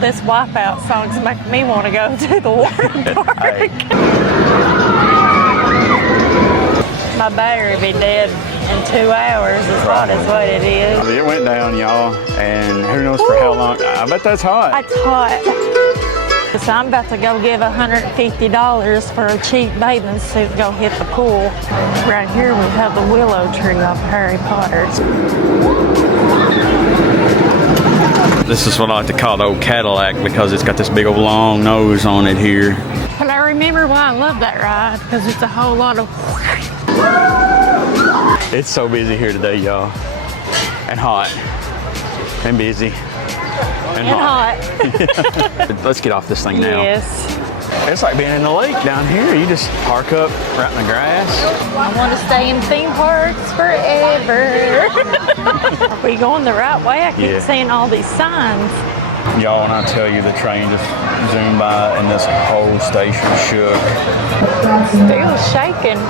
This Wipeout song's making me want to go to the water park. Hey. My battery be dead in 2 hours is hot is what it is. I mean, it went down, y'all, and who knows for how long. I bet that's hot. It's hot. So I'm about to go give $150 for a cheap bathing suit to go hit the pool. Right here we have the willow tree off Harry Potter. This is what I like to call the old Cadillac because it's got this big old long nose on it here. But I remember why I love that ride, because it's a whole lot of... It's so busy here today, y'all. And hot. And busy. And hot. Let's get off this thing now. Yes. It's like being in the lake down here. You just park up right in the grass. I want to stay in theme parks forever. Are we going the right way? I keep seeing all these signs. Y'all, when I tell you the train just zoomed by and this whole station shook. Still shaking.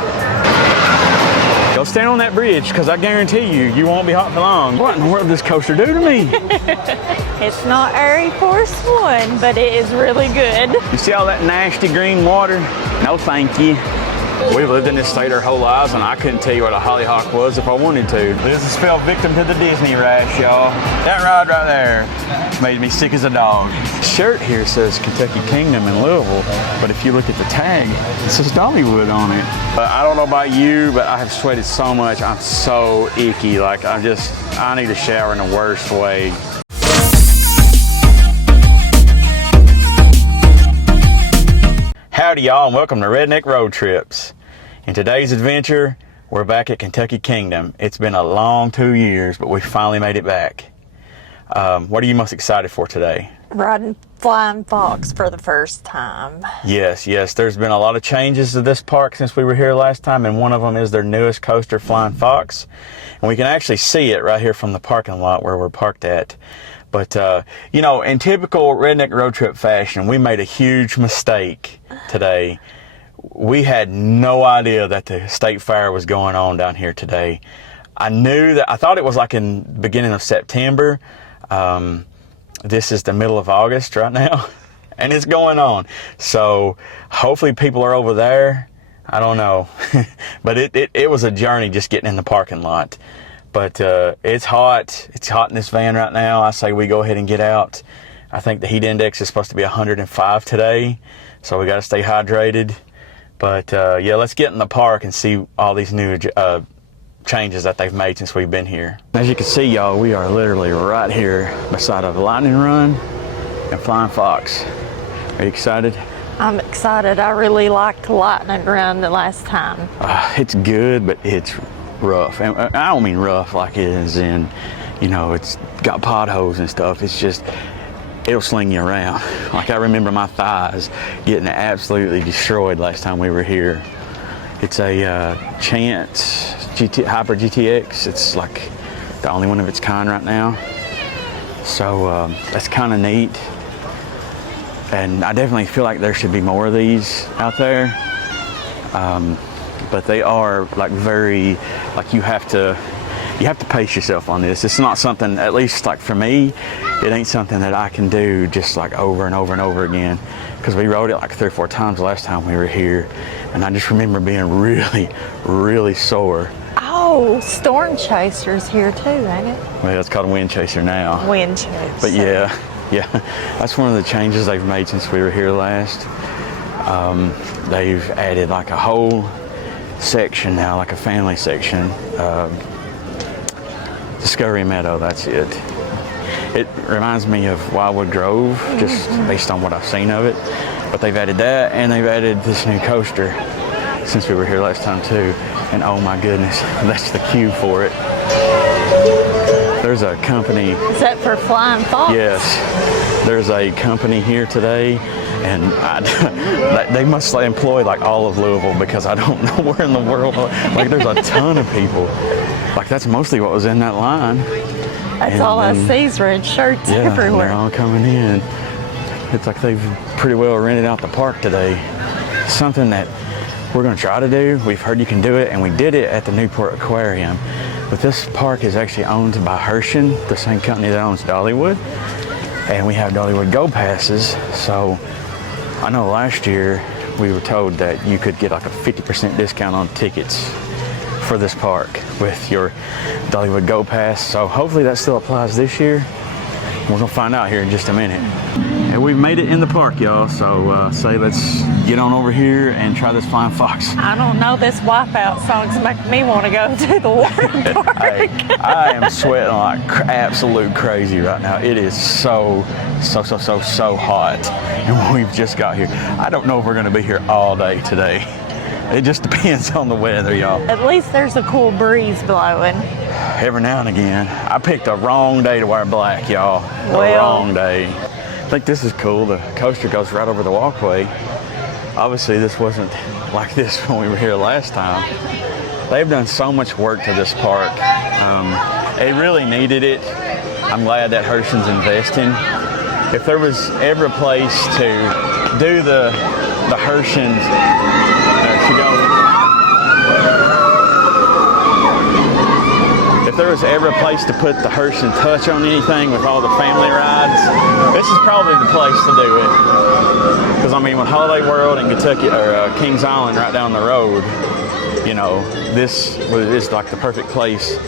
Go stand on that bridge, because I guarantee you, you won't be hot for long. What in the world did this coaster do to me? It's not Air Force One, but it is really good. You see all that nasty green water? No thank you. We've lived in this state our whole lives, and I couldn't tell you what a hollyhock was if I wanted to. Liz has fell victim to the Disney rash, y'all. That ride right there made me sick as a dog. The shirt here says Kentucky Kingdom in Louisville, but if you look at the tag, it says Dollywood on it. I don't know about you, but I have sweated so much. I'm so icky. Like, I need a shower in the worst way. Howdy y'all, and welcome to Redneck Road Trips. In today's adventure, we're back at Kentucky Kingdom. It's been a long 2 years, but we finally made it back. What are you most excited for today? Riding Flying Fox for the first time. Yes, there's been a lot of changes to this park since we were here last time, and one of them is their newest coaster, Flying Fox. And we can actually see it right here from the parking lot where we're parked at. But, you know, in typical Redneck Road Trip fashion, we made a huge mistake today. We had no idea that the state fair was going on down here today. I thought it was like in the beginning of September. This is the middle of August right now, and it's going on. So hopefully people are over there. I don't know. But it was a journey just getting in the parking lot. But it's hot. It's hot in this van right now. I say we go ahead and get out. I think the heat index is supposed to be 105 today, so we got to stay hydrated. But yeah, let's get in the park and see all these new changes that they've made since we've been here. As you can see, y'all, we are literally right here beside a Lightning Run and Flying Fox. Are you excited? I'm excited. I really liked Lightning Run the last time. It's good, but it's rough. And I don't mean rough like it is in, you know, it's got potholes and stuff. It's just, it'll sling you around. Like, I remember my thighs getting absolutely destroyed last time we were here. It's a Chance Hyper GTX. It's like the only one of its kind right now. So that's kind of neat. And I definitely feel like there should be more of these out there. But they are like very, like you have to pace yourself on this. It's not something, at least like for me, it ain't something that I can do just like over and over and over again. Because we rode it like 3 or 4 times the last time we were here. And I just remember being really, really sore. Oh, Storm Chaser's here too, ain't it? Well, it's called a Wind Chaser now. Wind Chaser. But yeah, that's one of the changes they've made since we were here last. They've added like a whole section now, like a family section. Discovery Meadow, that's it. It reminds me of Wildwood Grove, just based on what I've seen of it. But they've added that, and they've added this new coaster since we were here last time too. And oh my goodness, that's the queue for it. There's a company. Is that for Flying Fox? Yes. There's a company here today, and they must employ like all of Louisville, because I don't know where in the world. Like, there's a ton of people. Like, that's mostly what was in that line. That's all I see is red shirts everywhere. They're all coming in. It's like they've pretty well rented out the park today. Something that we're going to try to do. We've heard you can do it, and we did it at the Newport Aquarium. But this park is actually owned by Hershey, the same company that owns Dollywood. and we have Dollywood Go passes. So I know last year we were told that you could get like a 50% discount on tickets for this park with your Dollywood Go pass. So hopefully that still applies this year. We're gonna find out here in just a minute. And we've made it in the park, y'all. So say let's get on over here and try this flying fox. I don't know, this wipeout song's making me want to go to the water park. Hey, I am sweating like absolute crazy right now. It is so hot. And we've just got here. I don't know if we're gonna be here all day today. It just depends on the weather, y'all. At least there's a cool breeze blowing. Every now and again. I picked a wrong day to wear black, y'all. The wrong day. I think this is cool. The coaster goes right over the walkway. Obviously, this wasn't like this when we were here last time. They've done so much work to this park. It really needed it. I'm glad that Herschen's investing. If there was ever a place to do the Herschen's, there she goes. If there was ever a place to put the Herschen touch on anything with all the family rides, this is probably the place to do it. Because I mean, with Holiday World and Kentucky or Kings Island right down the road, you know, this is like the perfect place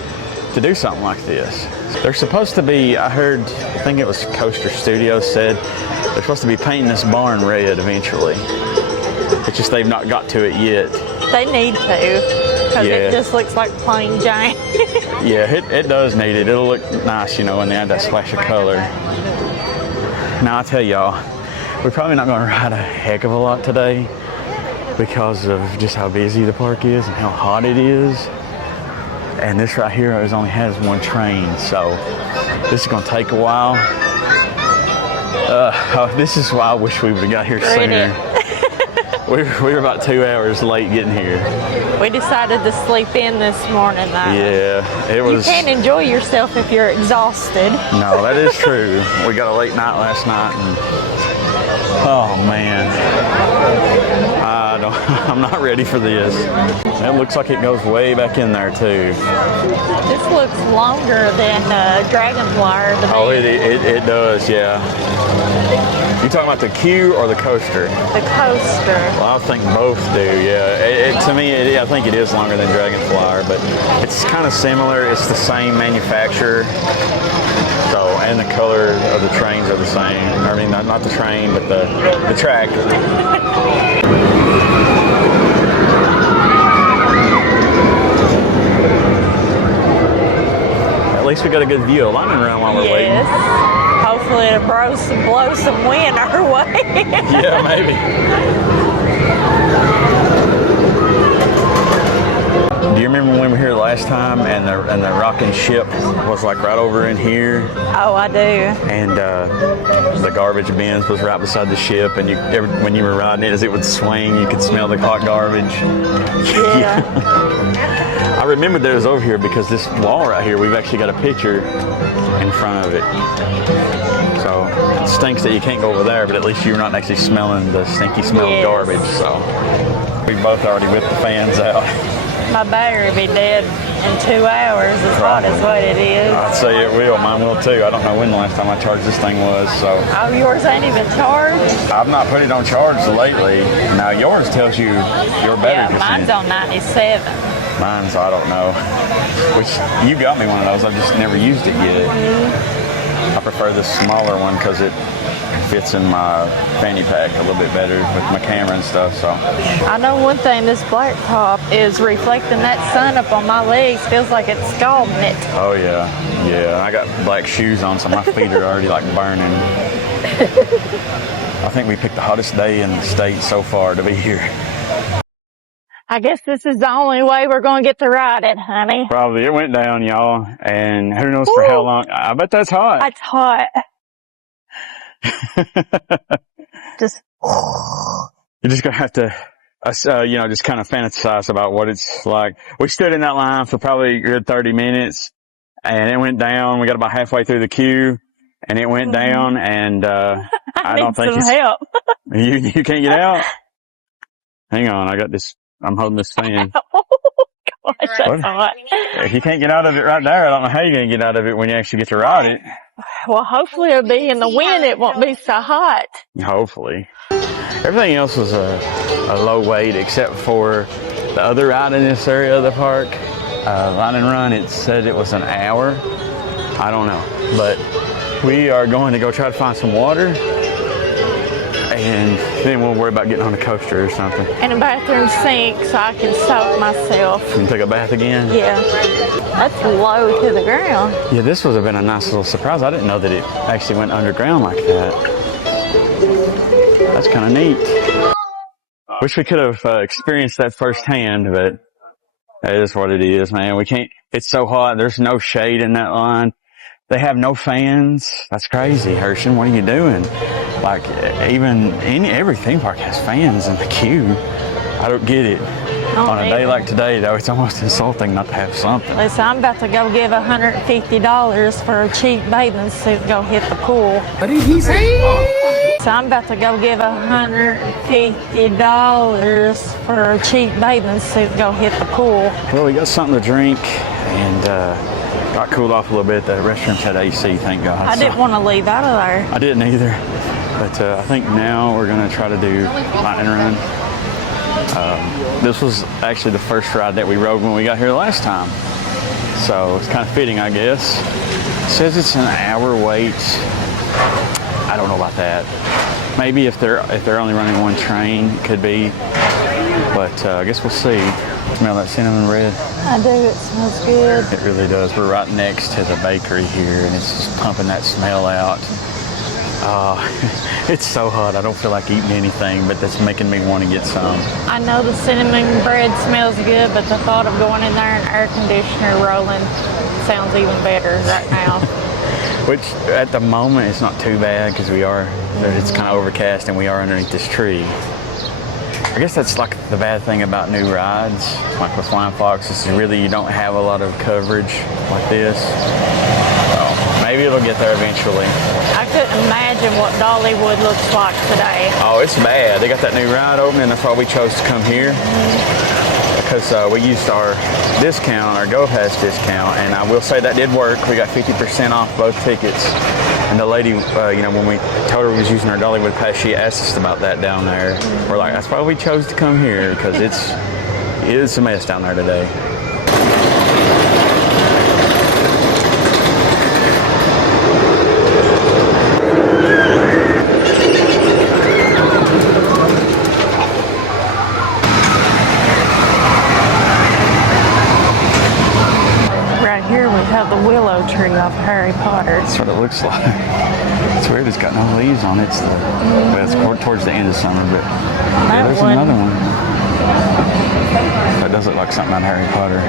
to do something like this. They're supposed to be, I heard, I think it was Coaster Studios said, they're supposed to be painting this barn red eventually. It's just they've not got to it yet. They need to, because it just looks like plain Jane. Yeah, it does need it. It'll look nice, you know, when they add that splash of color. Now, I tell y'all, we're probably not going to ride a heck of a lot today because of just how busy the park is and how hot it is. And this right here only has one train, so this is going to take a while. This is why I wish we would have got here sooner. We were about 2 hours late getting here. We decided to sleep in this morning, though. Yeah, it was. You can't enjoy yourself if you're exhausted. No, that is true. We got a late night last night, and oh man, I'm not ready for this. It looks like it goes way back in there too. This looks longer than Dragonflyer to me. Oh, it does, yeah. You talking about the queue or the coaster? The coaster. Well, I think both do, yeah. To me, I think it is longer than Dragonflyer, but it's kind of similar. It's the same manufacturer. So, and the color of the trains are the same. I mean, not the train, but the track. At least we got a good view of Lightning Round while we're waiting. Hopefully it'll blow some wind our way. Yeah, maybe. Do you remember when we were here last time and the rocking ship was like right over in here? Oh, I do. And the garbage bins was right beside the ship, and when you were riding it, as it would swing, you could smell the hot garbage. Yeah. I remembered that it was over here because this wall right here, we've actually got a picture in front of it. So it stinks that you can't go over there, but at least you're not actually smelling the stinky smell of garbage. So we both already whipped the fans out. My battery will be dead in 2 hours, as hot as what it is. I'd say it will. Mine will too. I don't know when the last time I charged this thing was. So. Oh, yours ain't even charged? I've not put it on charge lately. Now yours tells you your battery. Yeah, mine's on 97. Mine's, I don't know. Which, you got me one of those. I've just never used it yet. I prefer the smaller one because it fits in my fanny pack a little bit better with my camera and stuff. So I know one thing, this black top is reflecting that sun up on my legs. Feels like it's scalding it. Oh yeah, yeah. I got black shoes on, so my feet are already like burning. I think we picked the hottest day in the state so far to be here. I guess this is the only way we're going to get to ride it, honey. Probably. It went down, y'all, and who knows for how long. I bet that's hot. It's hot. Just You're just gonna have to, just kind of fantasize about what it's like. We stood in that line for probably a good 30 minutes, and it went down. We got about halfway through the queue, and it went down. And I don't think some help. You can't get out. Hang on, I got this. I'm holding this fan. Oh gosh, that's hot. If you can't get out of it right there, I don't know how you're gonna get out of it when you actually get to ride it. Well, hopefully it'll be in the wind. It won't be so hot. Hopefully. Everything else was a low wait except for the other ride in this area of the park. Line and Run, it said it was an hour. I don't know. But we are going to go try to find some water. And then we'll worry about getting on the coaster or something. And a bathroom sink so I can soak myself. You can take a bath again? Yeah. That's low to the ground. Yeah, this would have been a nice little surprise. I didn't know that it actually went underground like that. That's kind of neat. Wish we could have experienced that firsthand, but it is what it is, man. We can't, it's so hot. There's no shade in that line. They have no fans. That's crazy, Hershon. What are you doing? Like, even every theme park has fans in the queue. I don't get it. On a day like today, though, it's almost insulting not to have something. Listen, I'm about to go give $150 for a cheap bathing suit to go hit the pool. What did he say? So I'm about to go give $150 for a cheap bathing suit to go hit the pool. Well, we got something to drink and got cooled off a little bit. The restrooms had AC, thank God. I didn't want to leave out of there. I didn't either. But I think now we're going to try to do Line and Run. This was actually the first ride that we rode when we got here last time. So it's kind of fitting, I guess. It says it's an hour wait. I don't know about that. Maybe if they're only running one train, it could be. But I guess we'll see. Smell that cinnamon bread? I do. It smells good. It really does. We're right next to the bakery here, and it's just pumping that smell out. It's so hot. I don't feel like eating anything, but that's making me want to get some. I know the cinnamon bread smells good, but the thought of going in there and air conditioner rolling sounds even better right now. Which at the moment it's not too bad because it's kind of overcast and we are underneath this tree. I guess that's like the bad thing about new rides, like with Flying Fox, is really you don't have a lot of coverage like this. So maybe it'll get there eventually. I couldn't imagine what Dollywood looks like today. Oh, it's bad. They got that new ride open, and that's why we chose to come here. Because we used our discount, our Go Pass discount, and I will say that did work. We got 50% off both tickets. And the lady, when we told her we was using our Dollywood Pass, she asked us about that down there. We're like, that's why we chose to come here, because it's a mess down there today. The willow tree off Harry Potter. That's what it looks like. It's weird, it's got no leaves on it. It's towards the end of summer, but there's another one. That does look like something out of Harry Potter.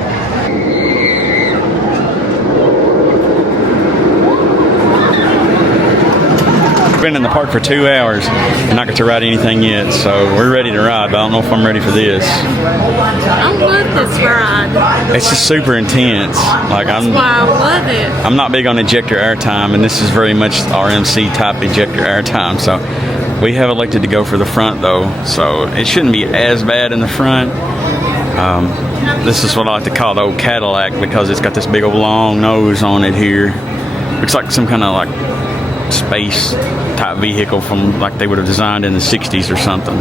We've been in the park for 2 hours and not got to ride anything yet, so we're ready to ride, but I don't know if I'm ready for this. I love this ride. It's just super intense. That's why I love it. I'm not big on ejector airtime, and this is very much RMC type ejector airtime, so we have elected to go for the front though, so it shouldn't be as bad in the front. This is what I like to call the old Cadillac because it's got this big old long nose on it here. Looks like some kind of like space type vehicle from like they would have designed in the 60s or something.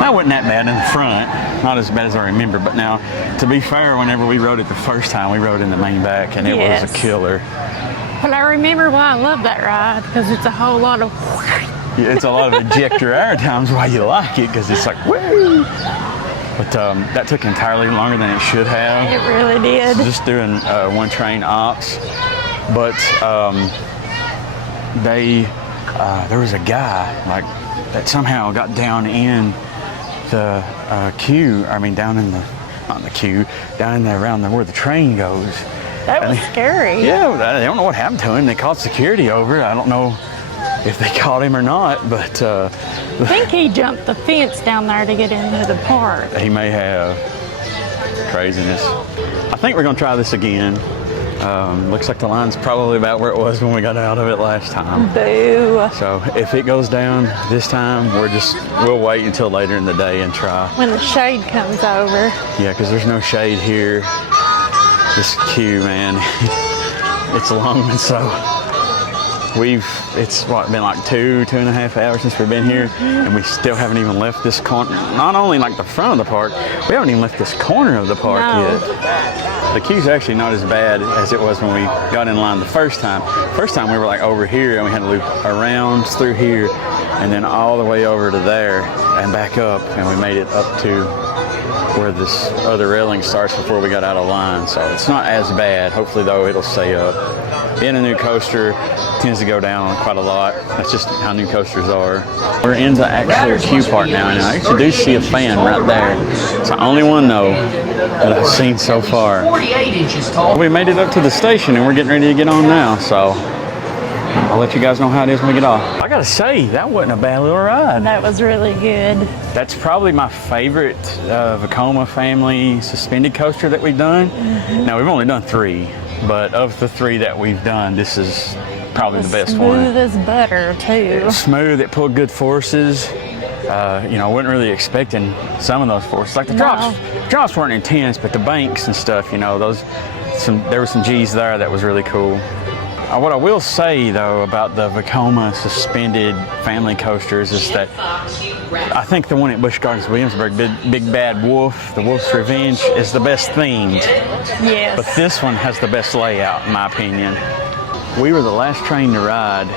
That wasn't that bad in the front, not as bad as I remember, but now to be fair, whenever we rode it the first time, we rode in the main back and it was a killer. But I remember why I love that ride, because it's a whole lot of Yeah, it's a lot of ejector air times why you like it, because it's like, woo! But that took entirely longer than it should have. It really did. Just doing one train ops. But there was a guy like that somehow got down in the queue. I mean, down in the, not in the queue, down in the, around the, where the train goes. That was scary. Yeah, I don't know what happened to him. They called security over. I don't know if they caught him or not, but I think he jumped the fence down there to get into the park. He may have. Craziness. I think we're gonna try this again. Looks like the line's probably about where it was when we got out of it last time. Boo. So if it goes down this time, we'll wait until later in the day and try. When the shade comes over. Yeah, because there's no shade here. This queue, man, it's long, and so it's been like 2.5 hours since we've been here, and we still haven't even left this corner. Not only like the front of the park, we haven't even left this corner of the park yet. The queue's actually not as bad as it was when we got in line the first time. First time we were like over here, and we had to loop around through here, and then all the way over to there and back up, and we made it up to where this other railing starts before we got out of line. So it's not as bad. Hopefully though, it'll stay up. Being a new coaster tends to go down quite a lot. That's just how new coasters are. We're in the actual queue part now, and I actually do see a fan right there. It's the only one though that I've seen so far. 48 inches tall. We made it up to the station and we're getting ready to get on now, so I'll let you guys know how it is when we get off. I gotta say, that wasn't a bad little ride. That was really good. That's probably my favorite Vekoma family suspended coaster that we've done. Now, we've only done 3, but of the 3 that we've done, this is probably the best one. Smooth as butter, too. Smooth, it pulled good forces. You know, wasn't really expecting some of those forces. Like the drops weren't intense, but the banks and stuff, you know, there were some G's there that was really cool. What I will say though about the Vekoma suspended family coasters is that I think the one at Busch Gardens Williamsburg, Big Bad Wolf, the Wolf's Revenge, is the best themed. Yes. But this one has the best layout in my opinion. We were the last train to ride,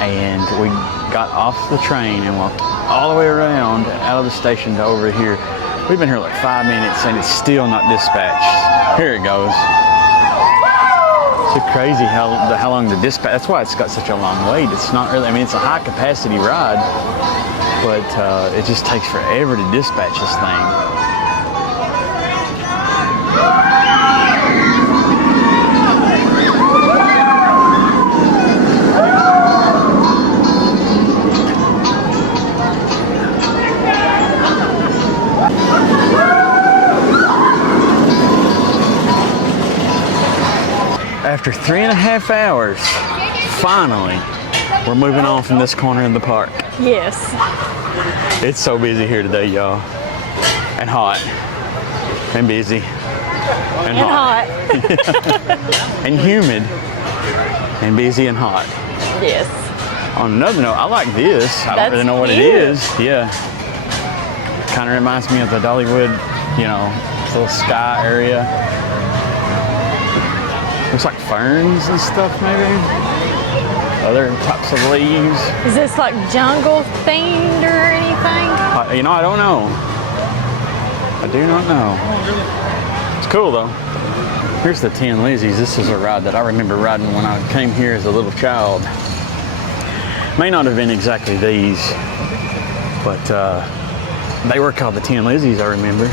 and we got off the train and walked all the way around out of the station to over here. We've been here like 5 minutes and it's still not dispatched. Here it goes. It's crazy how long the dispatch, that's why it's got such a long wait. It's not really, I mean, it's a high capacity ride, but it just takes forever to dispatch this thing. After 3.5 hours, finally, we're moving on from this corner of the park. Yes. It's so busy here today, y'all. And hot. And busy. And hot. And humid. And busy and hot. Yes. On another note, I like this. I don't really know what it is. Yeah. Kind of reminds me of the Dollywood, you know, little sky area. Looks like ferns and stuff, maybe. Other types of leaves. Is this like jungle themed or anything? You know, I don't know. I do not know. It's cool though. Here's the Tin Lizzies. This is a ride that I remember riding when I came here as a little child. May not have been exactly these, but they were called the Tin Lizzies, I remember.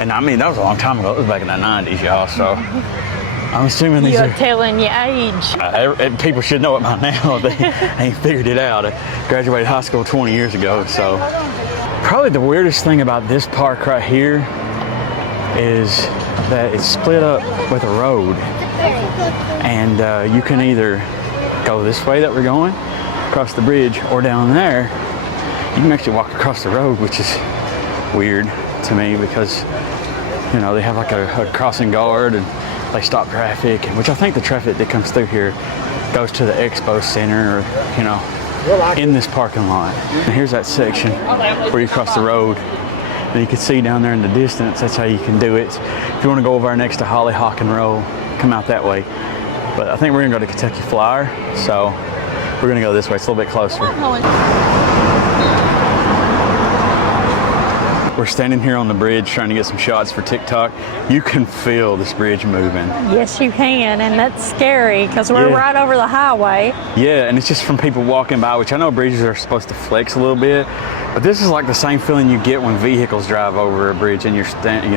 And I mean, that was a long time ago. It was back in the 90s, y'all, so. I'm assuming these You're are telling your age. people should know it by now. They ain't figured it out. I graduated high school 20 years ago, so. Probably the weirdest thing about this park right here is that it's split up with a road. And you can either go this way that we're going, across the bridge, or down there. You can actually walk across the road, which is weird to me because, you know, they have like a crossing guard and they stop traffic, which I think the traffic that comes through here goes to the expo center or, you know, in this parking lot. And here's that section where you cross the road. And you can see down there in the distance, that's how you can do it. If you want to go over next to Hollyhock and Roll, come out that way. But I think we're gonna go to Kentucky Flyer, so we're gonna go this way. It's a little bit closer. We're standing here on the bridge trying to get some shots for TikTok. You can feel this bridge moving. Yes, you can, and that's scary because we're right over the highway. Yeah, and it's just from people walking by, which I know bridges are supposed to flex a little bit, but this is like the same feeling you get when vehicles drive over a bridge and you're standing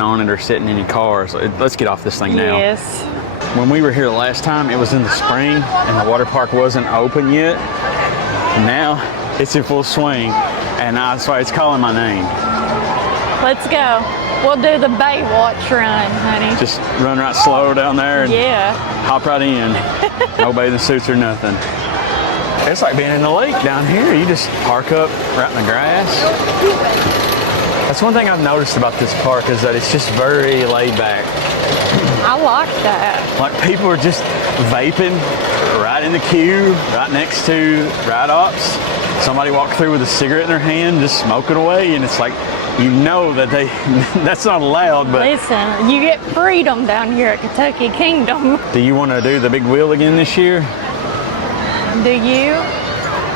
on it or sitting in your car. So let's get off this thing now. Yes. When we were here last time, it was in the spring and the water park wasn't open yet. Now it's in full swing. And that's why it's calling my name. Let's go. We'll do the Baywatch run, honey. Just run right slow down there and Yeah. hop right in. No bathing suits or nothing. It's like being in the lake down here. You just park up right in the grass. That's one thing I've noticed about this park is that it's just very laid back. I like that. Like people are just vaping right in the queue, right next to ride ops. Somebody walked through with a cigarette in their hand, just smoking away, and it's like, you know that that's not allowed, but. Listen, you get freedom down here at Kentucky Kingdom. Do you want to do the big wheel again this year? Do you?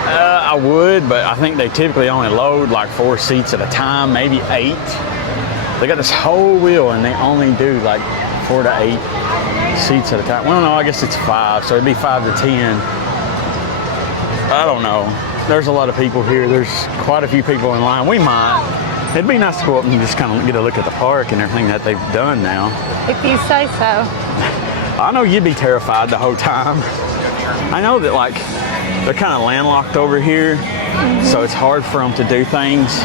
I would, but I think they typically only load like 4 seats at a time, maybe 8. They got this whole wheel and they only do like 4 to 8 seats at a time. Well, no, I guess it's 5, so it'd be 5 to 10. I don't know. There's a lot of people here. There's quite a few people in line. We might. It'd be nice to go up and just kind of get a look at the park and everything that they've done now. If you say so. I know you'd be terrified the whole time. I know that like they're kind of landlocked over here, so it's hard for them to do things.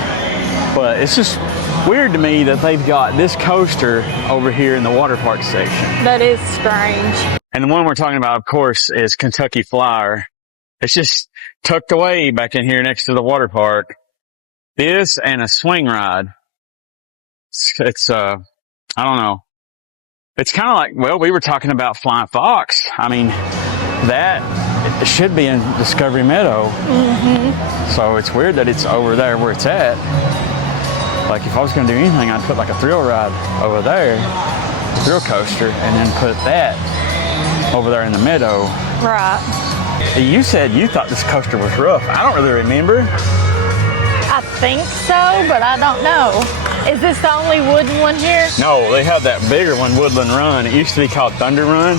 But it's just weird to me that they've got this coaster over here in the water park section. That is strange. And the one we're talking about, of course, is Kentucky Flyer. It's just tucked away back in here next to the water park. This and a swing ride. It's I don't know. It's kind of like, well, we were talking about Flying Fox. I mean, that it should be in Discovery Meadow. So it's weird that it's over there where it's at. Like if I was going to do anything, I'd put like a thrill ride over there, thrill coaster, and then put that over there in the meadow. Right. You said you thought this coaster was rough. I don't really remember. I think so, but I don't know. Is this the only wooden one here? No, they have that bigger one, Woodland Run. It used to be called Thunder Run.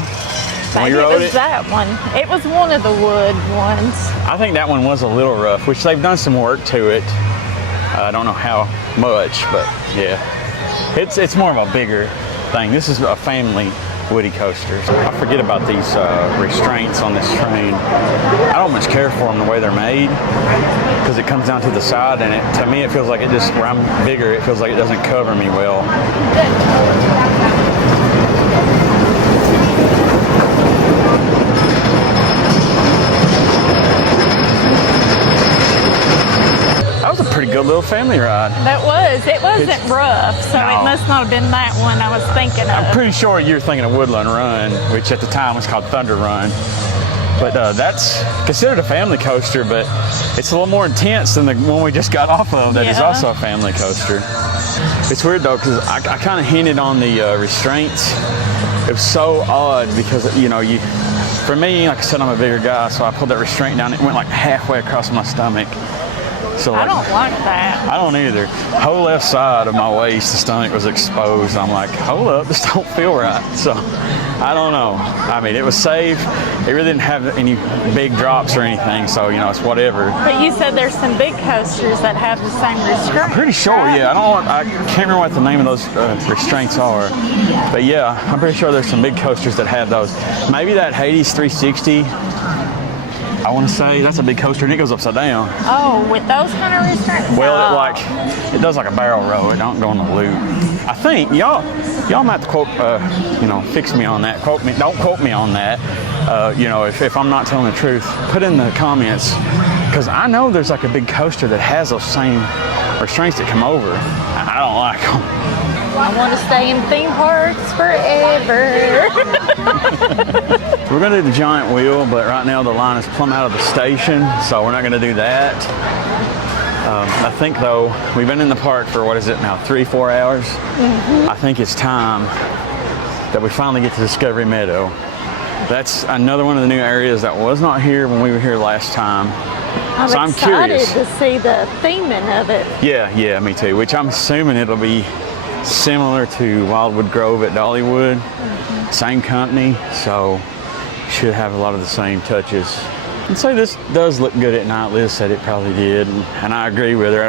Maybe We it rode was that one. It was one of the wood ones. I think that one was a little rough, which they've done some work to it. I don't know how much, but yeah. It's more of a bigger thing. This is a family woody coaster. I forget about these restraints on this train. I don't much care for them the way they're made because it comes down to the side, and to me it feels like it just, where I'm bigger, it feels like it doesn't cover me well. That was a pretty good little family ride. That was. It wasn't rough, so No. it must not have been that one I was thinking of. I'm pretty sure you're thinking of Woodland Run, which at the time was called Thunder Run. But that's considered a family coaster, but it's a little more intense than the one we just got off of that is Yeah. also a family coaster. It's weird though, because I kind of hinted on the restraints. It was so odd because, you know, for me, like I said, I'm a bigger guy, so I pulled that restraint down. It went like halfway across my stomach. So I like, don't like that. I don't either. Whole left side of my waist, the stomach was exposed. I'm like, hold up, this don't feel right. So I don't know. I mean, it was safe. It really didn't have any big drops or anything, so, you know, it's whatever. But you said there's some big coasters that have the same restraint. Pretty sure, yeah. I can't remember what the name of those restraints are. But yeah, I'm pretty sure there's some big coasters that have those. Maybe that Hades 360. I want to say that's a big coaster and it goes upside down. Oh, with those kind of restraints? Well, No. it does like a barrel roll. It don't go on the loop. I think y'all might have to quote, fix me on that. Don't quote me on that. If I'm not telling the truth, put in the comments, because I know there's like a big coaster that has those same restraints that come over. I don't like them. I want to stay in theme parks forever. We're going to do the giant wheel, but right now the line is plumb out of the station, so we're not going to do that. I think, though, we've been in the park for, 3-4 hours? I think it's time that we finally get to Discovery Meadow. That's another one of the new areas that was not here when we were here last time. I'm excited curious to see the theming of it. Yeah, me too, which I'm assuming it'll be similar to Wildwood Grove at Dollywood. Same company, so should have a lot of the same touches. And so this does look good at night. Liz said it probably did, and I agree with her. I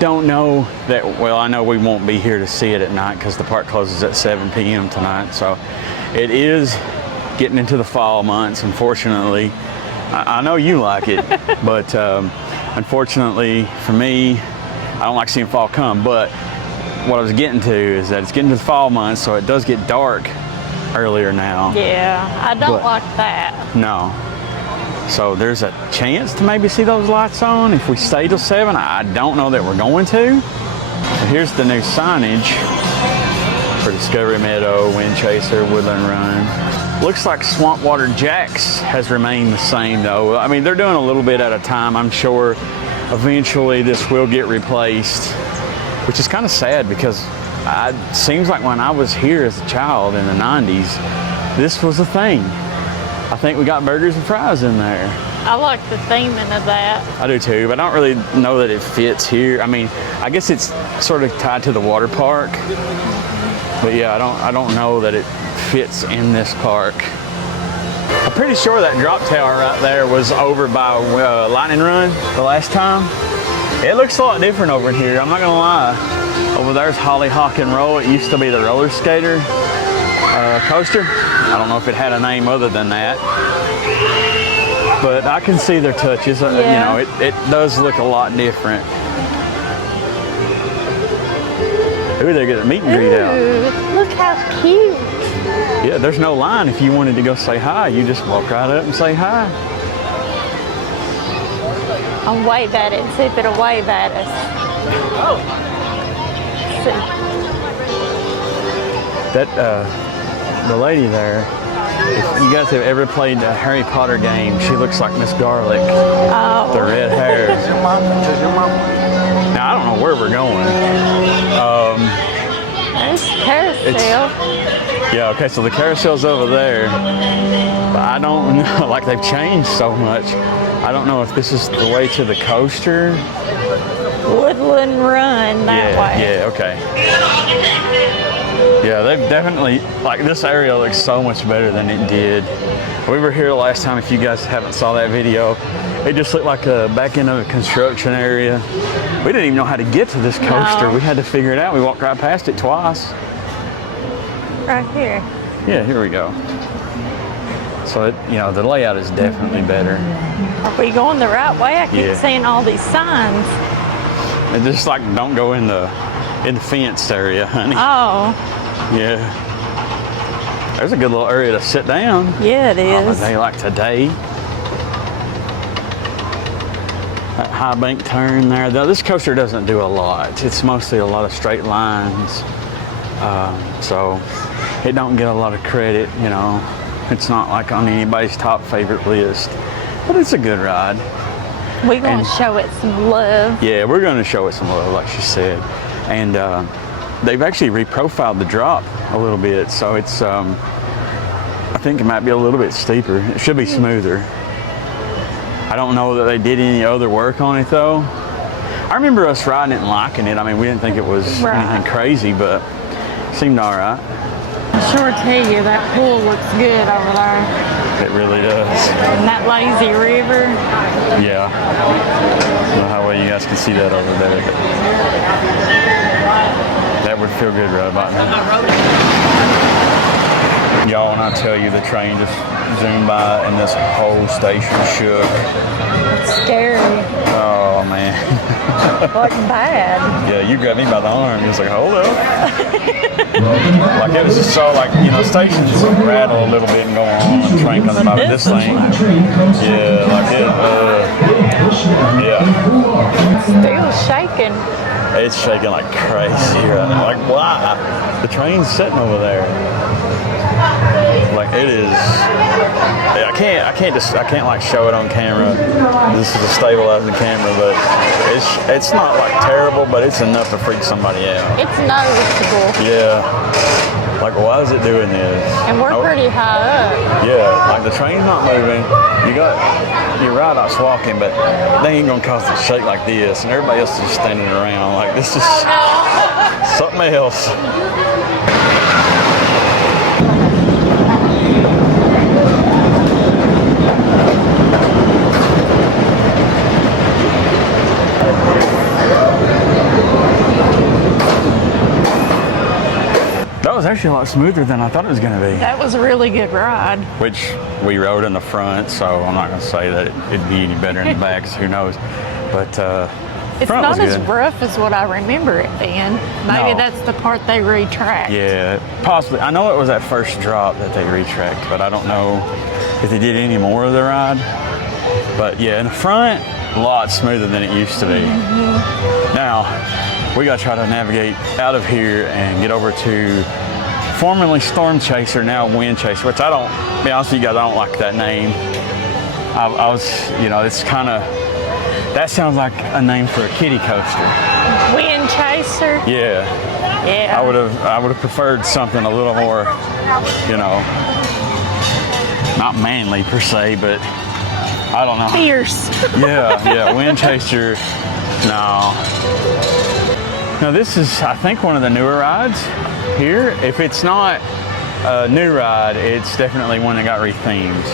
don't know that, well, I know we won't be here to see it at night because the park closes at 7 p.m. tonight, so it is getting into the fall months, unfortunately. I know you like it, but unfortunately for me, I don't like seeing fall come, but what I was getting to is that it's getting to the fall months, so it does get dark earlier now. Yeah, I don't like that. No. So there's a chance to maybe see those lights on if we stay till 7. I don't know that we're going to. So here's the new signage for Discovery Meadow, Wind Chaser, Woodland Run. Looks like Swampwater Jack's has remained the same though. I mean, they're doing a little bit at a time. I'm sure eventually this will get replaced, which is kind of sad because it seems like when I was here as a child in the 90s, this was a thing. I think we got burgers and fries in there. I like the theming of that. I do too, but I don't really know that it fits here. I mean, I guess it's sort of tied to the water park. But yeah, I don't know that it fits in this park. I'm pretty sure that drop tower right there was over by Lightning Run the last time. It looks a lot different over here, I'm not gonna lie. Over there's Hollyhock and Roll. It used to be the roller skater coaster. I don't know if it had a name other than that. But I can see their touches. Yeah. You know, it does look a lot different. Ooh, they're getting a meet and greet out. Ooh, look how cute. Yeah, there's no line. If you wanted to go say hi, you just walk right up and say hi. I'll wave at it and see if it'll wave at us. See. That, the lady there, if you guys have ever played a Harry Potter game, she looks like Miss Garlic. Oh. The red hair. Now, I don't know where we're going. There's carousel. Yeah, okay, so the carousel's over there. But I don't know, like they've changed so much. I don't know if this is the way to the coaster. Woodland Run that way. Yeah, okay. Yeah, they've definitely, like this area looks so much better than it did. We were here last time, if you guys haven't saw that video. It just looked like a back end of a construction area. We didn't even know how to get to this coaster. No. We had to figure it out. We walked right past it twice. Right here. Yeah, here we go. So, you know, the layout is definitely better. Are we going the right way? I keep Yeah. seeing all these signs. And just like, don't go in the fenced area, honey. Oh. Yeah. There's a good little area to sit down. Yeah, it On a is. day like today. That high bank turn there. Though this coaster doesn't do a lot. It's mostly a lot of straight lines. So it don't get a lot of credit, you know. It's not like on anybody's top favorite list. But it's a good ride. We're going And- to show it some love. Yeah, we're going to show it some love, like she said. And they've actually reprofiled the drop a little bit, so it's, I think it might be a little bit steeper. It should be smoother. I don't know that they did any other work on it, though. I remember us riding it and liking it. I mean, we didn't think it was anything crazy, but it seemed all right. I sure tell you, that pool looks good over there. It really does. And that lazy river. Yeah. I don't know how well you guys can see that over there. But that would feel good right about now. Y'all, when I tell you the train just zoomed by and this whole station shook. It's scary. Oh, man. Wasn't bad. Yeah, you grabbed me by the arm. You was like, hold up. Like, it was just so, like, you know, stations rattle a little bit and go on. The train comes by with this thing. Yeah, like it, yeah. Still shaking. It's shaking like crazy right now. Like, why? The train's sitting over there. Like, it is. I can't like show it on camera. This is a stabilizing camera, but it's not like terrible, but it's enough to freak somebody out. It's noticeable. Yeah. Like, why is it doing this? And we're pretty high up. Yeah, like the train's not moving. Your ride-out's walking, but they ain't gonna cause it to shake like this, and everybody else is just standing around. Like, this is something else. That was actually a lot smoother than I thought it was gonna be. That was a really good ride. Which we rode in the front, so I'm not gonna say that it'd be any better in the back, 'cause who knows. But It's Front not was as good. rough as what I remember it being. Maybe No. that's the part they retracked. Yeah, possibly. I know it was that first drop that they retracked, but I don't know if they did any more of the ride. But yeah, in the front, a lot smoother than it used to be. Now, we got to try to navigate out of here and get over to formerly Storm Chaser, now Wind Chaser, which I don't, to be honest with you guys, I don't like that name. I was, you know, it's kind of, that sounds like a name for a kiddie coaster. Wind Chaser. Yeah. Yeah. I would have preferred something a little more, you know, not manly per se, but I don't know. Fierce. Yeah, Wind Chaser. No. Now this is, I think, one of the newer rides here. If it's not a new ride, it's definitely one that got rethemed.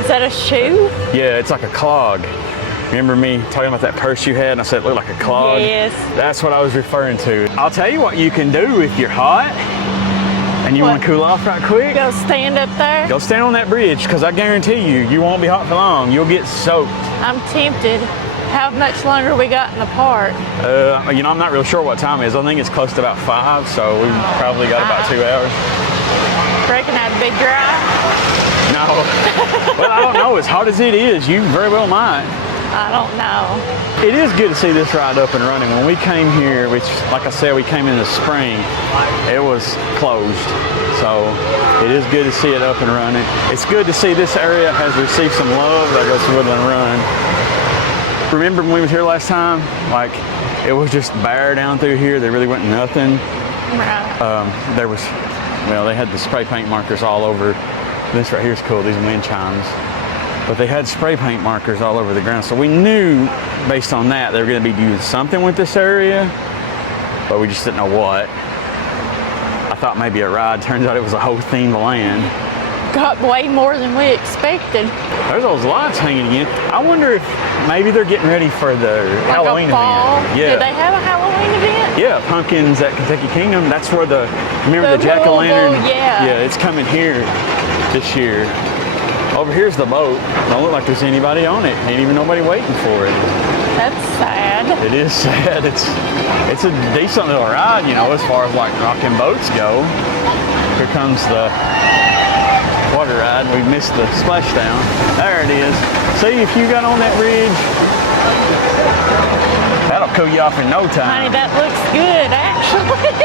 Is that a shoe? Yeah, it's like a clog. Remember me talking about that purse you had and I said it looked like a clog? Yes. That's what I was referring to. I'll tell you what you can do if you're hot and you want to cool off right quick. Go stand up there. Go stand on that bridge, because I guarantee you won't be hot for long. You'll get soaked. I'm tempted. How much longer we got in the park? You know, I'm not real sure what time it is. I think it's close to about 5, so we've probably got about 2 hours. Reckon that big drive? No. Well, I don't know. As hot as it is, you very well might. I don't know. It is good to see this ride up and running. When we came here, which, like I said, we came in the spring, it was closed. So it is good to see it up and running. It's good to see this area has received some love that goes to Woodland Run. Remember when we was here last time? Like, it was just bare down through here. There really wasn't nothing. Right. There was, well, they had the spray paint markers all over. This right here is cool, these wind chimes. But they had spray paint markers all over the ground. So we knew, based on that, they were going to be doing something with this area, but we just didn't know what. I thought maybe a ride. Turns out it was a whole themed land. Got way more than we expected. There's those lights hanging again. I wonder if maybe they're getting ready for the Like Halloween a fall. event. Yeah. Do they have a Halloween event? Yeah, pumpkins at Kentucky Kingdom. That's where remember the jack-o'-lantern? Louisville, yeah. Yeah, it's coming here this year. Over here's the boat. Don't look like there's anybody on it. Ain't even nobody waiting for it. That's sad. It is sad. It's a decent little ride, you know, as far as like rocking boats go. Here comes the water ride. We missed the splashdown. There it is. See, if you got on that ridge, that'll cool you off in no Honey, time. that looks good, actually.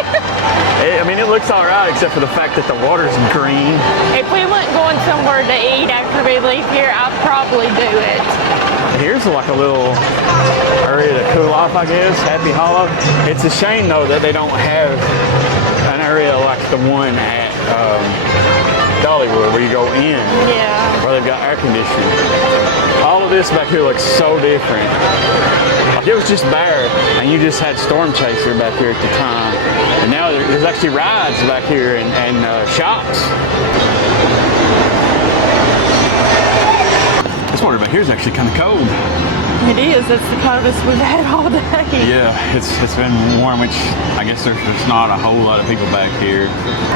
I mean, it looks all right, except for the fact that the water's green. If we weren't going somewhere to eat after we leave here, I'd probably do it. Here's like a little area to cool off, I guess. Happy Hollow. It's a shame, though, that they don't have an area like the one at Dollywood where you go in, Yeah. where they've got air conditioning. All of this back here looks so different. Like it was just bare, and you just had Storm Chaser back here at the time. And now there's actually rides back here and shops. This water back here is actually kind of cold. It is. It's the coldest we've had all day. Yeah, it's been warm, which I guess there's not a whole lot of people back here.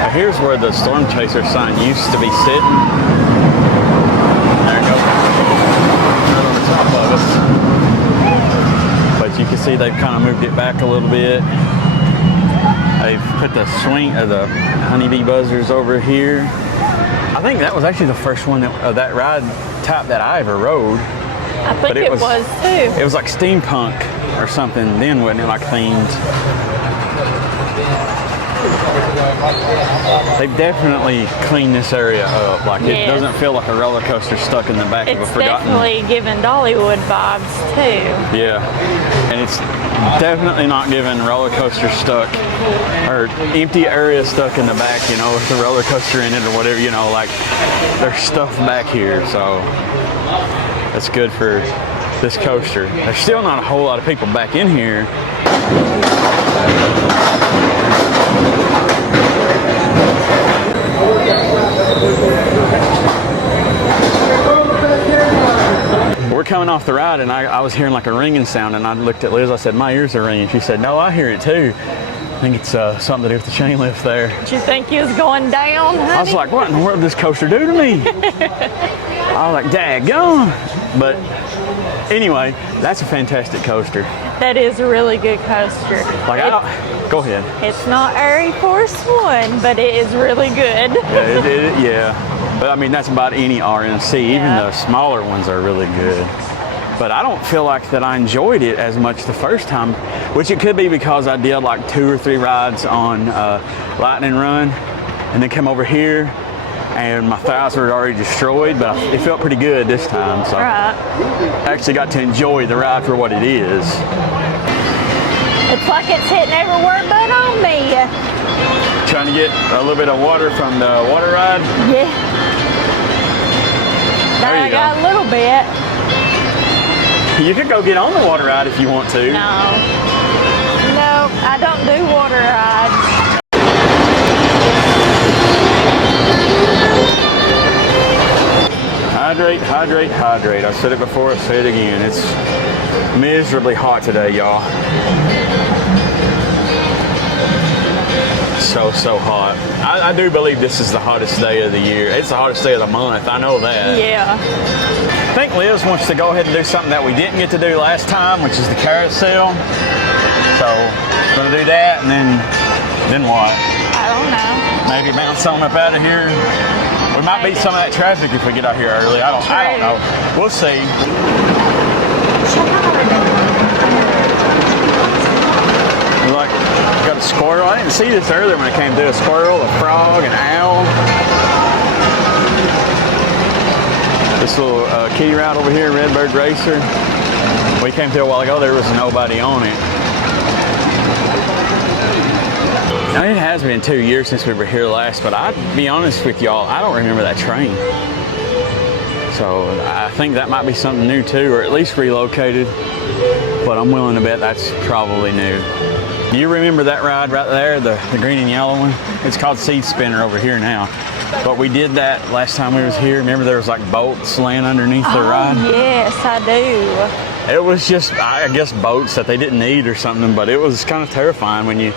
But here's where the Storm Chaser sign used to be sitting. There it goes. Right on the top of us. But you can see they've kind of moved it back a little bit. They've put the the honeybee buzzers over here. I think that was actually the first one that ride type that I ever rode. I think it was too. It was like steampunk or something then, wasn't it? Like themed. They've definitely cleaned this area up. Like it doesn't feel like a roller coaster stuck in the back of a forgotten. It's definitely giving Dollywood vibes too. Yeah, and it's definitely not giving roller coaster stuck or empty area stuck in the back. You know, with the roller coaster in it or whatever. You know, like there's stuff back here, so. That's good for this coaster. There's still not a whole lot of people back in here. We're coming off the ride and I was hearing like a ringing sound and I looked at Liz, I said, my ears are ringing. She said, no, I hear it too. I think it's something to do with the chain lift there. Did you think you was going down, honey? I was like, what in the world did this coaster do to me? I was like, daggone. But anyway, that's a fantastic coaster. That is a really good coaster. Like, go ahead. It's not Air Force One, but it is really good. Yeah. But I mean, that's about any RMC. Even the smaller ones are really good. But I don't feel like that I enjoyed it as much the first time, which it could be because I did like 2 or 3 rides on Lightning Run, and then come over here, and my thighs were already destroyed, but it felt pretty good this time. So I actually got to enjoy the ride for what it is. It's like it's hitting everywhere but on me. Trying to get a little bit of water from the water ride? Yeah. There I got a little bit. You could go get on the water ride if you want to. No, I don't do water rides. Hydrate, hydrate, hydrate. I said it before, I say it again. It's miserably hot today, y'all. So hot. I do believe this is the hottest day of the year. It's the hottest day of the month. I know that. Yeah. I think Liz wants to go ahead and do something that we didn't get to do last time, which is the carousel. So we're gonna do that, and then what? I don't know. Maybe bounce something up out of here. We might beat some of that traffic if we get out here early. I don't know. We'll see. Like, got a squirrel. I didn't see this earlier when it came through. A squirrel, a frog, an owl. This little kitty route over here, Redbird Racer. We came through a while ago, there was nobody on it. Now, it has been 2 years since we were here last, but I'd be honest with y'all, I don't remember that train. So I think that might be something new too, or at least relocated. But I'm willing to bet that's probably new. Do you remember that ride right there, the green and yellow one? It's called Seed Spinner over here now. But we did that last time we was here. Remember there was like boats laying underneath the ride? Yes, I do. It was just, I guess, boats that they didn't need or something, but it was kind of terrifying when you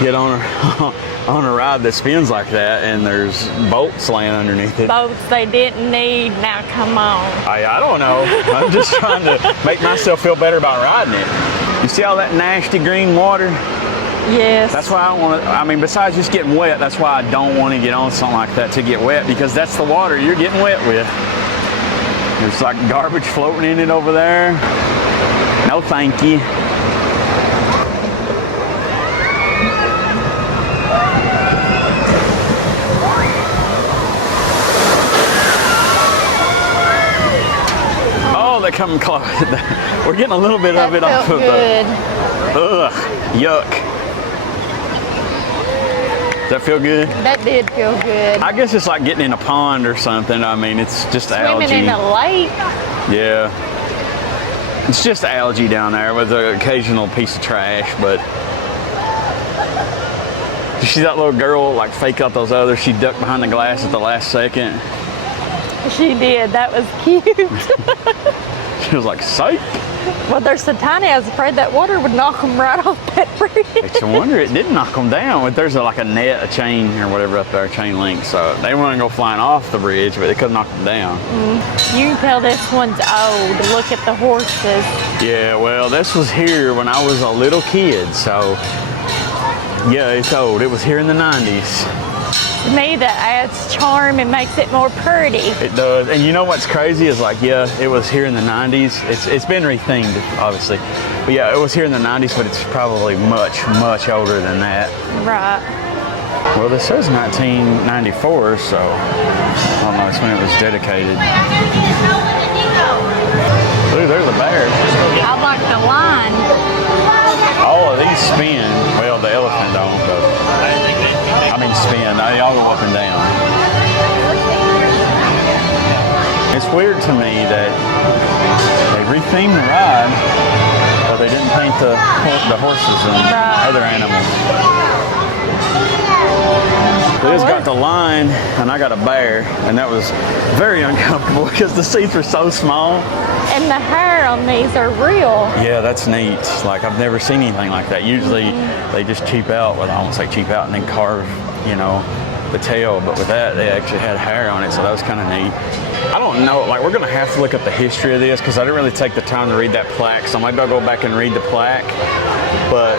get on a ride that spins like that and there's boats laying underneath it. Boats they didn't need, now come on. I don't know. I'm just trying to make myself feel better about riding it. You see all that nasty green water? Yes. That's why I don't want to, I mean, besides just getting wet, that's why I don't want to get on something like that to get wet, because that's the water you're getting wet with. There's like garbage floating in it over there. No thank you. Oh, they come close. We're getting a little bit of it off of good. Ugh, yuck. Does that feel good? That did feel good. I guess it's like getting in a pond or something. I mean, it's just algae. Swimming in a lake. Yeah. It's just algae down there with an occasional piece of trash, but you see that little girl like fake out those others? She ducked behind the glass at the last second. She did. That was cute. She was like, psych. Well, they're so tiny, I was afraid that water would knock them right off that bridge. It's a wonder it didn't knock them down. But there's like a net, a chain or whatever up there, a chain link. So they want to go flying off the bridge, but they couldn't knock them down. You can tell this one's old. Look at the horses. Yeah, well, this was here when I was a little kid. So, yeah, it's old. It was here in the 90s. To me, that adds charm and makes it more pretty. It does. And you know what's crazy is like, yeah, it was here in the 90s. It's been rethemed, obviously. But yeah, it was here in the 90s, but it's probably much, much older than that. Right. Well, this says 1994, so I don't know, it's when it was dedicated. Ooh, there's a bear. I like the line. All of these spin. Well, the elephant don't, but I mean spin. They all go up and down. It's weird to me that they rethemed the ride, but they didn't paint the horses and other animals. Liz got the lion and I got a bear, and that was very uncomfortable because the seats were so small. And the hair on these are real. Yeah, that's neat. Like, I've never seen anything like that. Usually they just cheap out, well, I won't say cheap out, and then carve, you know, the tail, but with that, they actually had hair on it, so that was kind of neat. I don't know, like we're gonna have to look up the history of this because I didn't really take the time to read that plaque, so maybe I'll go back and read the plaque. But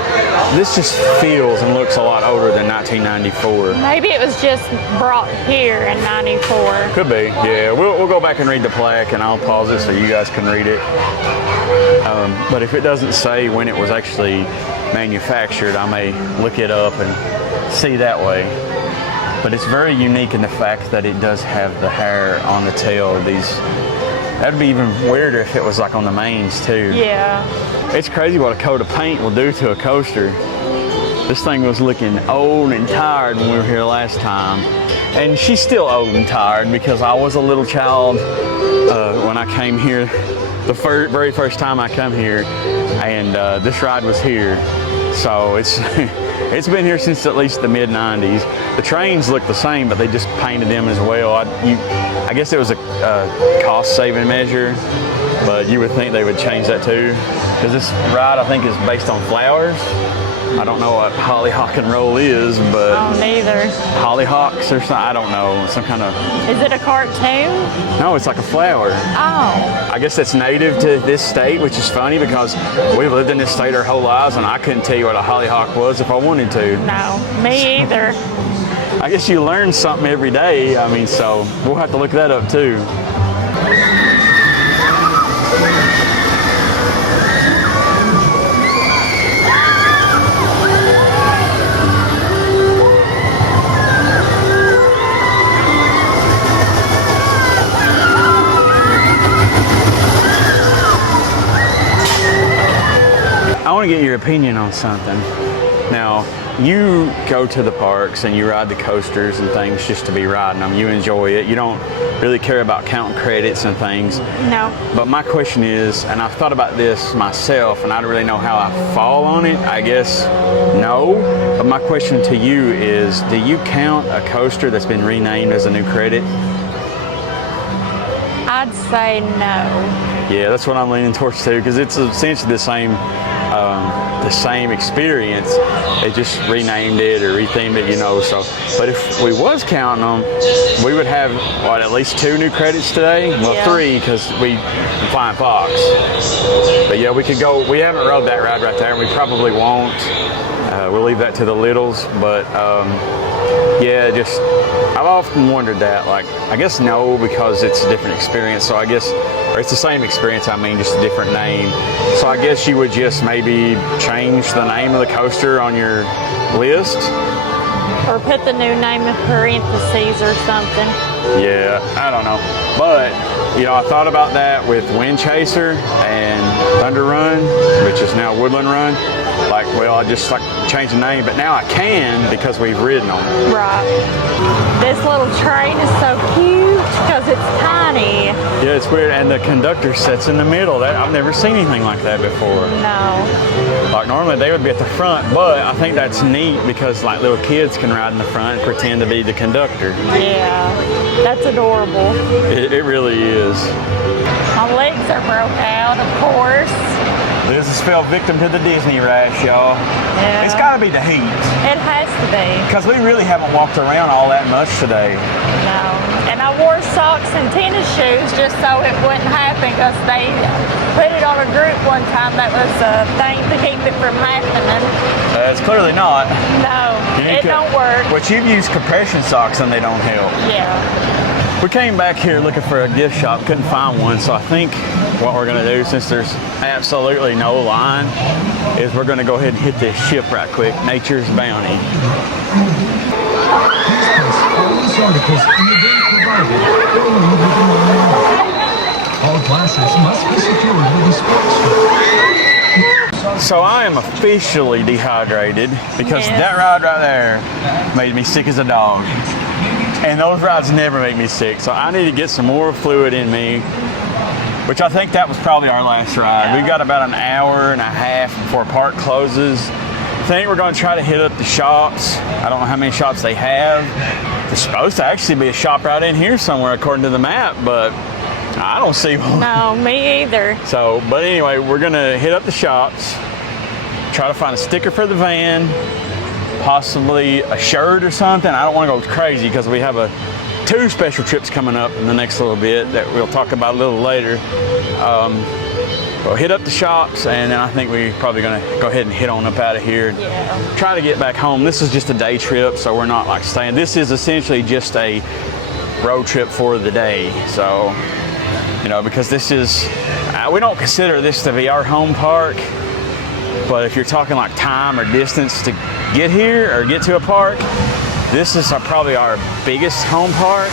this just feels and looks a lot older than 1994. Maybe it was just brought here in 94. Could be, yeah. We'll go back and read the plaque, and I'll pause it so you guys can read it. But if it doesn't say when it was actually manufactured, I may look it up and see that way. But it's very unique in the fact that it does have the hair on the tail of these. That'd be even weirder if it was like on the mains too. Yeah. It's crazy what a coat of paint will do to a coaster. This thing was looking old and tired when we were here last time. And she's still old and tired because I was a little child when I came here, the very first time I come here, and this ride was here. So it's been here since at least the mid-90s. The trains look the same, but they just painted them as well. I guess it was a cost-saving measure, but you would think they would change that too. Because this ride, I think, is based on flowers. I don't know what hollyhock and roll is, but neither. Hollyhocks or something, I don't know, some kind of. Is it a cartoon? No, it's like a flower. Oh. I guess that's native to this state, which is funny because we've lived in this state our whole lives, and I couldn't tell you what a hollyhock was if I wanted to. No, me either. I guess you learn something every day. I mean, so we'll have to look that up too. I want to get your opinion on something. Now, you go to the parks and you ride the coasters and things just to be riding them. You enjoy it. You don't really care about counting credits and things. No. But my question is, and I've thought about this myself and I don't really know how I fall on it. I guess no. But my question to you is, do you count a coaster that's been renamed as a new credit? I'd say no. Yeah, that's what I'm leaning towards too, because it's essentially the same experience. They just renamed it or rethemed it, you know. So, but if we was counting them, we would have what, at least 2 new credits today. Well, yeah. 3 because we Flying Fox. But yeah, we could go. We haven't rode that ride right there, and we probably won't. We'll leave that to the littles, but. Yeah, just I've often wondered that. Like, I guess no, because it's a different experience. So I guess, or it's the same experience. I mean, just a different name. So I guess you would just maybe change the name of the coaster on your list, or put the new name in parentheses or something. Yeah, I don't know. But you know, I thought about that with Wind Chaser and Thunder Run, which is now Woodland Run. Like, well, I just like change the name, but now I can because we've ridden on it. Right. This little train is so cute because it's tiny. Yeah, it's weird, and the conductor sits in the middle. I've never seen anything like that before. No. Like normally they would be at the front, but I think that's neat because like little kids can ride in the front and pretend to be the conductor. Yeah, that's adorable. It really is. My legs are broke out, of course. Liz has fell victim to the Disney rash, y'all. Yeah. It's got to be the heat. It has to be. Because we really haven't walked around all that much today. No. And I wore socks and tennis shoes just so it wouldn't happen because they put it on a group one time that was a thing to keep it from happening. It's clearly not. No, it don't work. But you've used compression socks and they don't help. Yeah. We came back here looking for a gift shop, couldn't find one, so I think what we're gonna do, since there's absolutely no line, is we're gonna go ahead and hit this ship right quick, Nature's Bounty. All glasses must be secured with a sports. So I am officially dehydrated because that ride right there made me sick as a dog. And those rides never make me sick, so I need to get some more fluid in me, which I think that was probably our last ride. Yeah. We've got about an hour and a half before park closes. I think we're going to try to hit up the shops. I don't know how many shops they have. There's supposed to actually be a shop right in here somewhere according to the map, but I don't see one. No, me either. So, but anyway, we're going to hit up the shops, try to find a sticker for the van, possibly a shirt or something. I don't want to go crazy because we have two special trips coming up in the next little bit that we'll talk about a little later. We'll hit up the shops, and then I think we're probably going to go ahead and head on up out of here and try to get back home. This is just a day trip, so we're not like staying. This is essentially just a road trip for the day. So, you know, because this is, we don't consider this to be our home park, but if you're talking like time or distance to get here or get to a park, this is probably our biggest home park,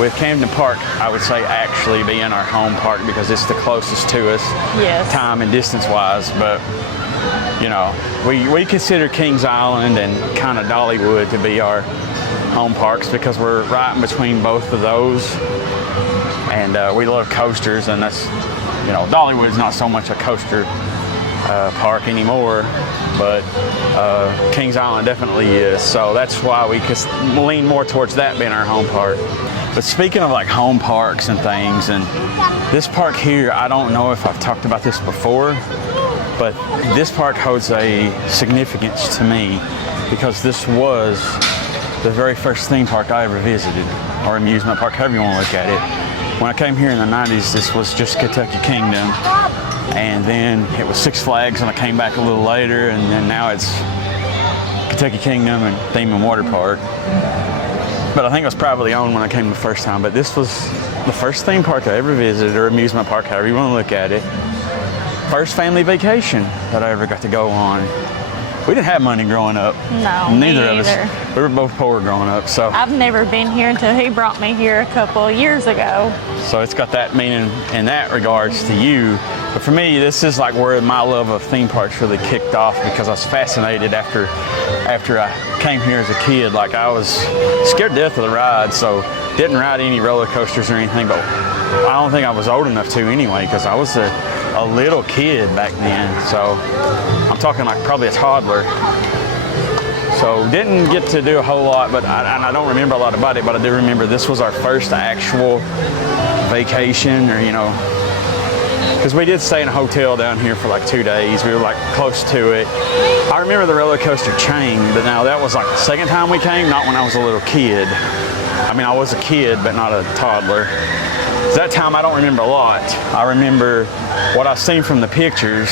with Camden Park, I would say, actually being our home park because it's the closest to us, time and distance wise. But you know, we consider Kings Island and kind of Dollywood to be our home parks because we're right in between both of those, and we love coasters, and that's, you know, Dollywood's not so much a coaster park anymore, but Kings Island definitely is. So that's why we could lean more towards that being our home park. But speaking of like home parks and things, and this park here, I don't know if I've talked about this before, but this park holds a significance to me because this was the very first theme park I ever visited, or amusement park, however you want to look at it. When I came here in the 90s, this was just Kentucky Kingdom, and then it was Six Flags, and I came back a little later, and then now it's Kentucky Kingdom and Theme and Water Park. But I think it was privately owned when I came the first time. But this was the first theme park I ever visited, or amusement park, however you want to look at it. First family vacation that I ever got to go on. We didn't have money growing up. No, neither me of us. We were both poor growing up, so. I've never been here until he brought me here a couple of years ago. So it's got that meaning in that regards to you. But for me, this is like where my love of theme parks really kicked off, because I was fascinated after I came here as a kid. Like, I was scared to death of the ride, so didn't ride any roller coasters or anything, but I don't think I was old enough to anyway, because I was a little kid back then. So I'm talking like probably a toddler. So didn't get to do a whole lot, but I don't remember a lot about it, but I do remember this was our first actual vacation, or, you know, because we did stay in a hotel down here for like 2 days. We were like close to it. I remember the roller coaster chain, but now that was like the second time we came, not when I was a little kid. I mean, I was a kid, but not a toddler. That time I don't remember a lot. I remember what I've seen from the pictures.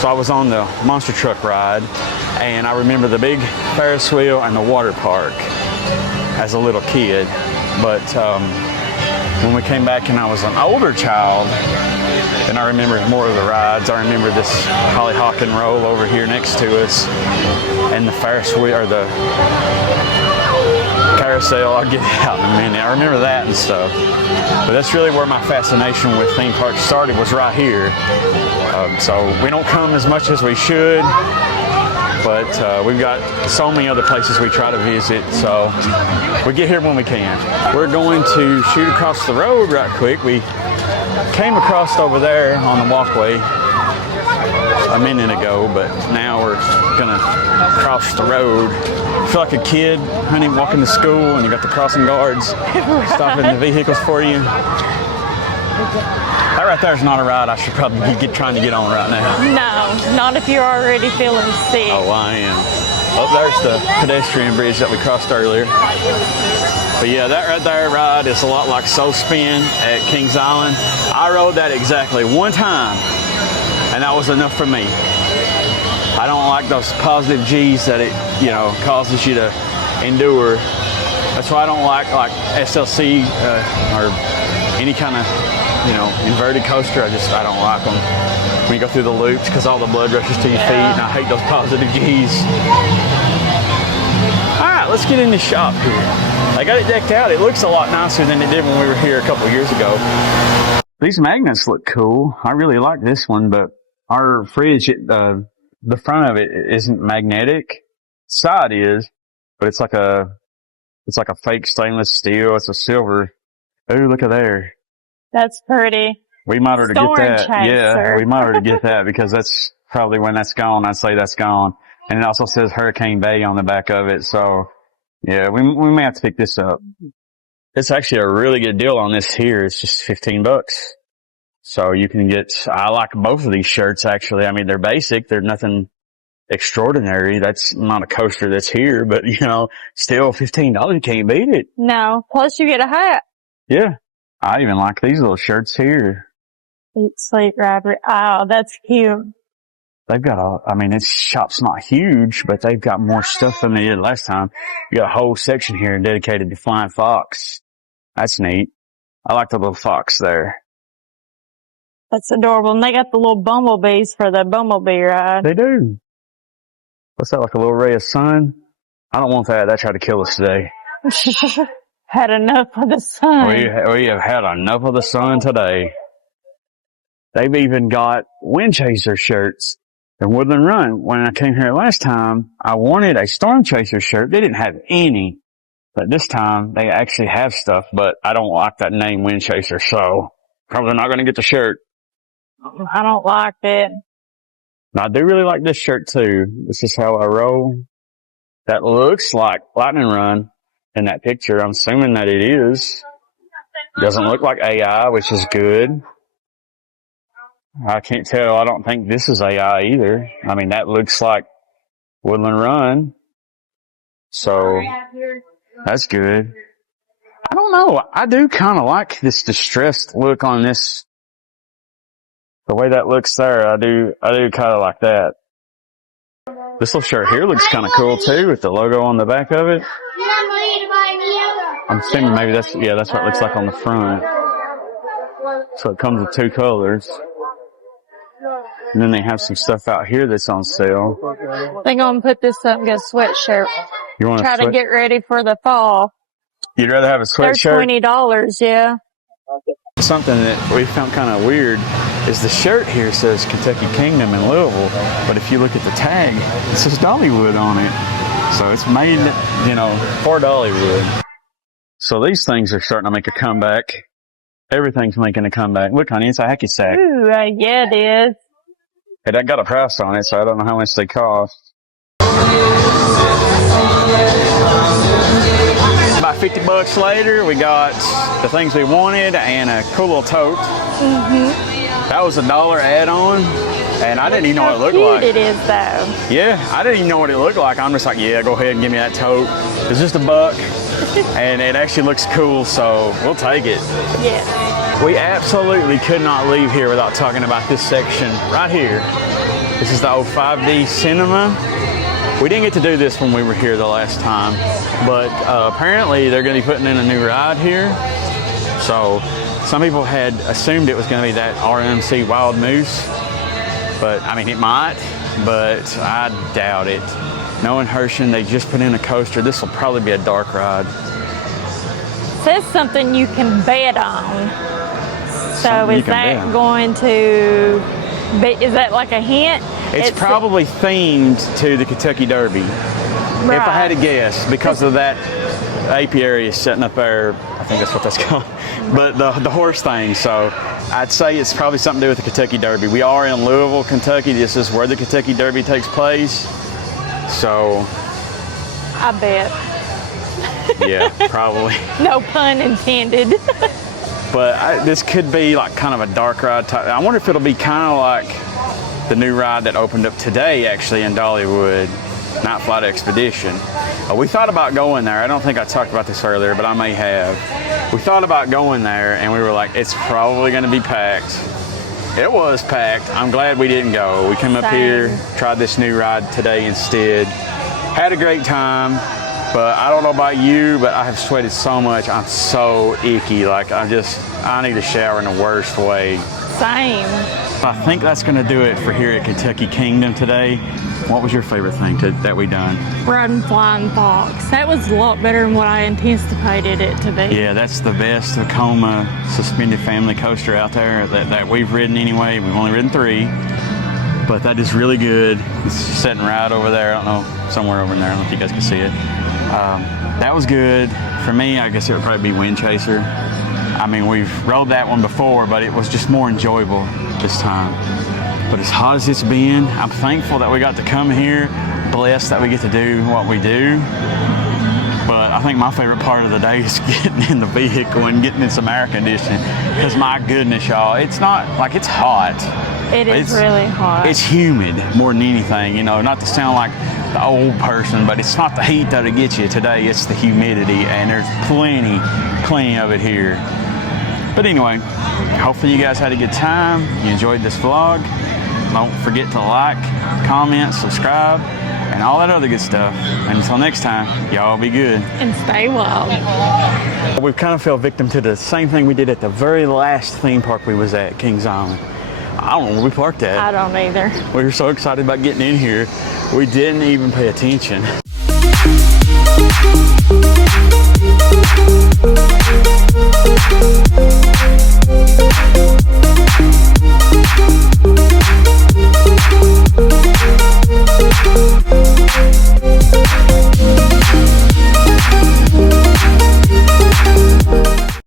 So I was on the monster truck ride, and I remember the big Ferris wheel and the water park as a little kid. But when we came back and I was an older child, and I remember more of the rides. I remember this Hollyhock and Roll over here next to us, and the Ferris wheel, or the carousel. I'll get it out in a minute. I remember that and stuff. But that's really where my fascination with theme parks started, was right here. So we don't come as much as we should, but we've got so many other places we try to visit, so we get here when we can. We're going to shoot across the road right quick. We came across over there on the walkway a minute ago, but now we're gonna cross the road. I feel like a kid, honey, walking to school, and you got the crossing guards stopping the vehicles for you. That right there is not a ride I should probably be trying to get on right now. No, not if you're already feeling sick. Oh, I am. Oh, there's the pedestrian bridge that we crossed earlier. But yeah, that right there ride is a lot like Soul Spin at Kings Island. I rode that exactly one time, and that was enough for me. I don't like those positive G's that it, you know, causes you to endure. That's why I don't like SLC or any kind of, you know, inverted coaster. I don't like them when you go through the loops, because all the blood rushes to your feet, and I hate those positive G's. All right, let's get in the shop here. I got it decked out. It looks a lot nicer than it did when we were here a couple years ago. These magnets look cool. I really like this one, but our fridge, the front of it isn't magnetic. Side is, but it's like a fake stainless steel. It's a silver. Ooh, look at there. That's pretty. We might have to get that. Chaser. Yeah, we might have to get that, because that's probably when that's gone. I'd say that's gone. And it also says Hurricane Bay on the back of it. So yeah, we may have to pick this up. It's actually a really good deal on this here. It's just $15. So you can get, I like both of these shirts actually. I mean, they're basic. They're nothing extraordinary. That's not a coaster that's here, but you know, still $15, you can't beat it. No. Plus you get a hat. Yeah. I even like these little shirts here. Eat, sleep, ride. Oh, that's cute. They've got this shop's not huge, but they've got more stuff than they did last time. You got a whole section here dedicated to Flying Fox. That's neat. I like the little fox there. That's adorable. And they got the little bumblebees for the bumblebee ride. They do. What's that, like a little ray of sun? I don't want that. That tried to kill us today. Had enough of the sun. We have had enough of the sun today. They've even got wind chaser shirts. In Woodland Run, when I came here last time, I wanted a storm chaser shirt. They didn't have any. But this time, they actually have stuff, but I don't like that name wind chaser, so probably not going to get the shirt. I don't like it. I do really like this shirt too. This is how I roll. That looks like Lightning Run in that picture. I'm assuming that it is. Doesn't look like AI, which is good. I can't tell. I don't think this is AI either. I mean, that looks like Woodland Run. So that's good. I don't know. I do kind of like this distressed look on this. The way that looks there, I do kind of like that. This little shirt here looks kind of cool too, with the logo on the back of it. I'm assuming maybe that's what it looks like on the front. So it comes with two colors. And then they have some stuff out here that's on sale. They're going to put this up and get a sweatshirt. You want Try to get ready for the fall. You'd rather have a sweatshirt? They're $20, yeah. Something that we found kind of weird is the shirt here says Kentucky Kingdom in Louisville, but if you look at the tag, it says Dollywood on it. So it's made, for Dollywood. So these things are starting to make a comeback. Everything's making a comeback. Look, honey, it's a hacky sack. Ooh, yeah, it is. Hey, that got a price on it, so I don't know how much they cost. About $50 later, we got the things we wanted and a cool little tote. Mm-hmm. That was $1 add-on, and I didn't even know what it looked like. It is, though. Yeah, I didn't even know what it looked like. I'm just like, yeah, go ahead and give me that tote. It's just $1, and it actually looks cool, so we'll take it. Yeah. We absolutely could not leave here without talking about this section right here. This is the old 5D cinema. We didn't get to do this when we were here the last time, but apparently they're going to be putting in a new ride here. So some people had assumed it was going to be that RMC Wild Moose, but I mean, it might, but I doubt it. Knowing Hershey, they just put in a coaster. This will probably be a dark ride. Says something you can bet on. So is that going to be, is that like a hint? It's probably themed to the Kentucky Derby. Right. If I had to guess, because of that apiary sitting up there, I think that's what that's called, but the horse thing. So I'd say it's probably something to do with the Kentucky Derby. We are in Louisville, Kentucky. This is where the Kentucky Derby takes place. So I bet. Yeah, probably. No pun intended. But this could be like kind of a dark ride type. I wonder if it'll be kind of like the new ride that opened up today, actually, in Dollywood, Night Flight Expedition. We thought about going there. I don't think I talked about this earlier, but I may have. We thought about going there, and we were like, it's probably going to be packed. It was packed. I'm glad we didn't go. We came up here, tried this new ride today instead. Had a great time. But I don't know about you, but I have sweated so much. I'm so icky. Like, I need a shower in the worst way. Same. I think that's going to do it for here at Kentucky Kingdom today. What was your favorite thing that we done? Riding Flying Fox. That was a lot better than what I anticipated it to be. Yeah, that's the best Tacoma suspended family coaster out there that we've ridden anyway. We've only ridden 3. But that is really good. It's sitting right over there. I don't know, somewhere over there. I don't know if you guys can see it. That was good. For me, I guess it would probably be Wind Chaser. I mean, we've rode that one before, but it was just more enjoyable this time. But as hot as it's been, I'm thankful that we got to come here, blessed that we get to do what we do. But I think my favorite part of the day is getting in the vehicle and getting in some air conditioning. Because my goodness, y'all, it's not like it's hot. It is really hot. It's humid more than anything, you know, not to sound like the old person, but it's not the heat that'll get you today, it's the humidity, and there's plenty of it here. But anyway, hopefully you guys had a good time. You enjoyed this vlog. Don't forget to like, comment, subscribe, and all that other good stuff. And until next time, y'all be good. And stay wild. We've kind of fell victim to the same thing we did at the very last theme park we was at, Kings Island. I don't know where we parked at. I don't either. We were so excited about getting in here, we didn't even pay attention.